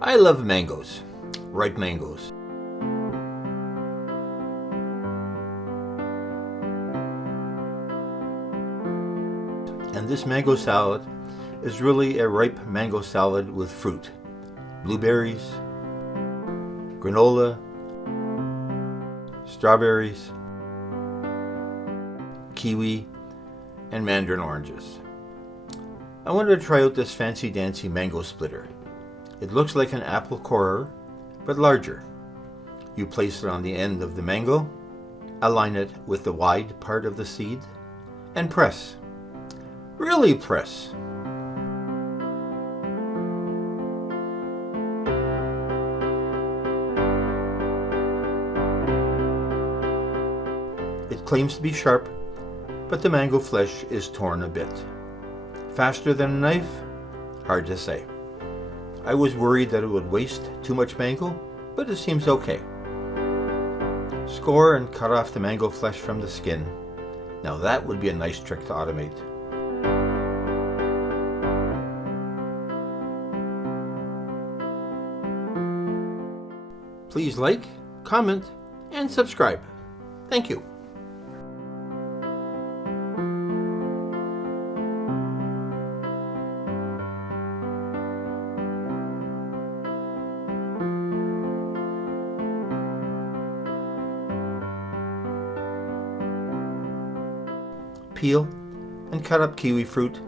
I love mangoes, ripe mangoes. And this mango salad is really a ripe mango salad with fruit. Blueberries, granola, strawberries, kiwi, and mandarin oranges. I wanted to try out this fancy dancy mango splitter. It looks like an apple corer, but larger. You place it on the end of the mango, align it with the wide part of the seed, and press. Really press. It claims to be sharp, but the mango flesh is torn a bit. Faster than a knife? Hard to say. I was worried that it would waste too much mango, but it seems okay. Score and cut off the mango flesh from the skin. Now that would be a nice trick to automate. Please like, comment, and subscribe. Thank you. Peel and cut up kiwi fruit.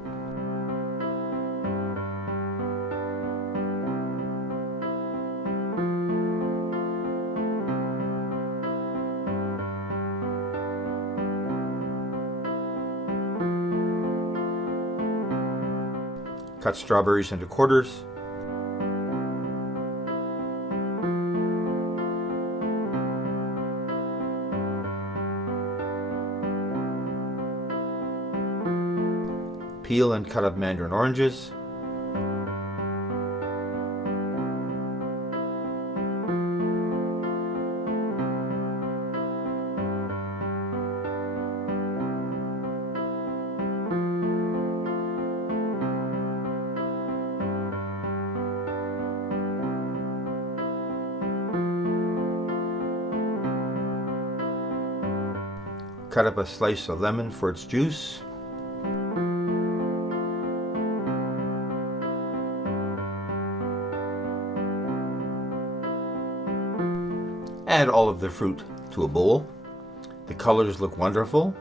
Cut strawberries into quarters. Peel and cut up mandarin oranges. Cut up a slice of lemon for its juice. Add all of the fruit to a bowl. The colors look wonderful.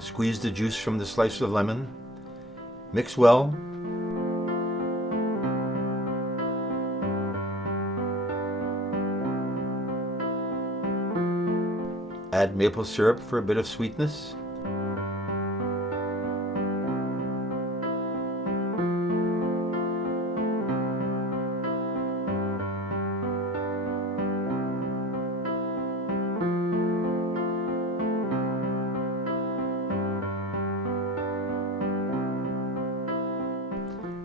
Squeeze the juice from the slice of lemon. Mix well. Add maple syrup for a bit of sweetness.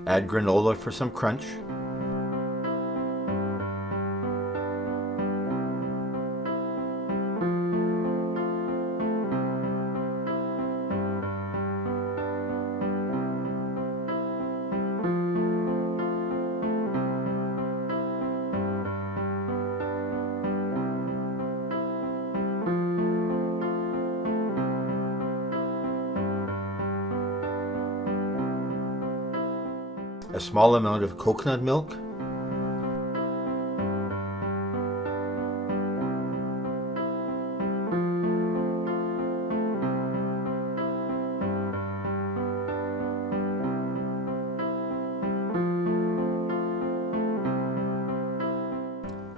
Add granola for some crunch. A small amount of coconut milk.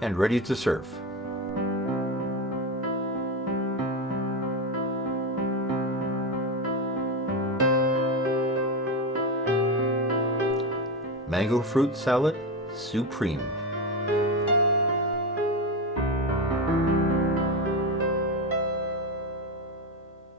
And ready to serve. Mango fruit salad, supreme.